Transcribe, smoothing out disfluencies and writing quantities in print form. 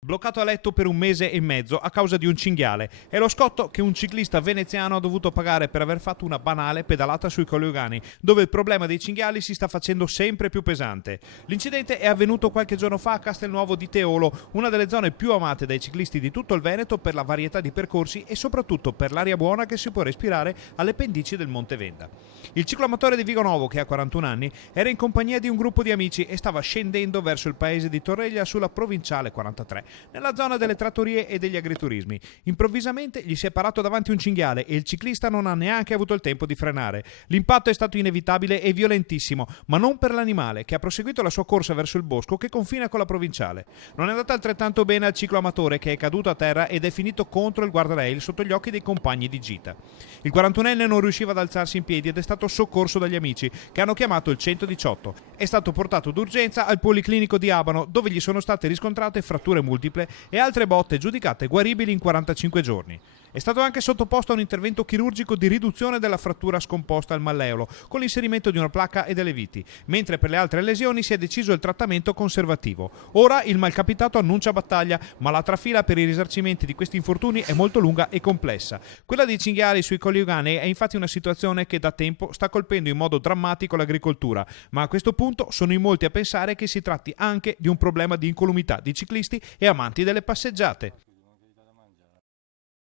Bloccato a letto per 1 mese e mezzo a causa di un cinghiale. È lo scotto che un ciclista veneziano ha dovuto pagare per aver fatto una banale pedalata sui Colli Euganei, dove il problema dei cinghiali si sta facendo sempre più pesante. L'incidente è avvenuto qualche giorno fa a Castelnuovo di Teolo, una delle zone più amate dai ciclisti di tutto il Veneto per la varietà di percorsi e soprattutto per l'aria buona che si può respirare alle pendici del Monte Venda. Il cicloamatore di Vigonovo, che ha 41 anni, era in compagnia di un gruppo di amici e stava scendendo verso il paese di Torreglia sulla provinciale 43. Nella zona delle trattorie e degli agriturismi. Improvvisamente gli si è parato davanti un cinghiale e il ciclista non ha neanche avuto il tempo di frenare. L'impatto è stato inevitabile e violentissimo, ma non per l'animale, che ha proseguito la sua corsa verso il bosco che confina con la provinciale. Non è andata altrettanto bene al cicloamatore, che è caduto a terra ed è finito contro il guardrail sotto gli occhi dei compagni di gita. Il 41enne non riusciva ad alzarsi in piedi ed è stato soccorso dagli amici, che hanno chiamato il 118. È stato portato d'urgenza al Policlinico di Abano, dove gli sono state riscontrate fratture multiple e altre botte giudicate guaribili in 45 giorni. È stato anche sottoposto a un intervento chirurgico di riduzione della frattura scomposta al malleolo, con l'inserimento di una placca e delle viti, mentre per le altre lesioni si è deciso il trattamento conservativo. Ora il malcapitato annuncia battaglia, ma la trafila per i risarcimenti di questi infortuni è molto lunga e complessa. Quella dei cinghiali sui Colli Euganei è infatti una situazione che da tempo sta colpendo in modo drammatico l'agricoltura, ma a questo punto sono in molti a pensare che si tratti anche di un problema di incolumità di ciclisti e amanti delle passeggiate.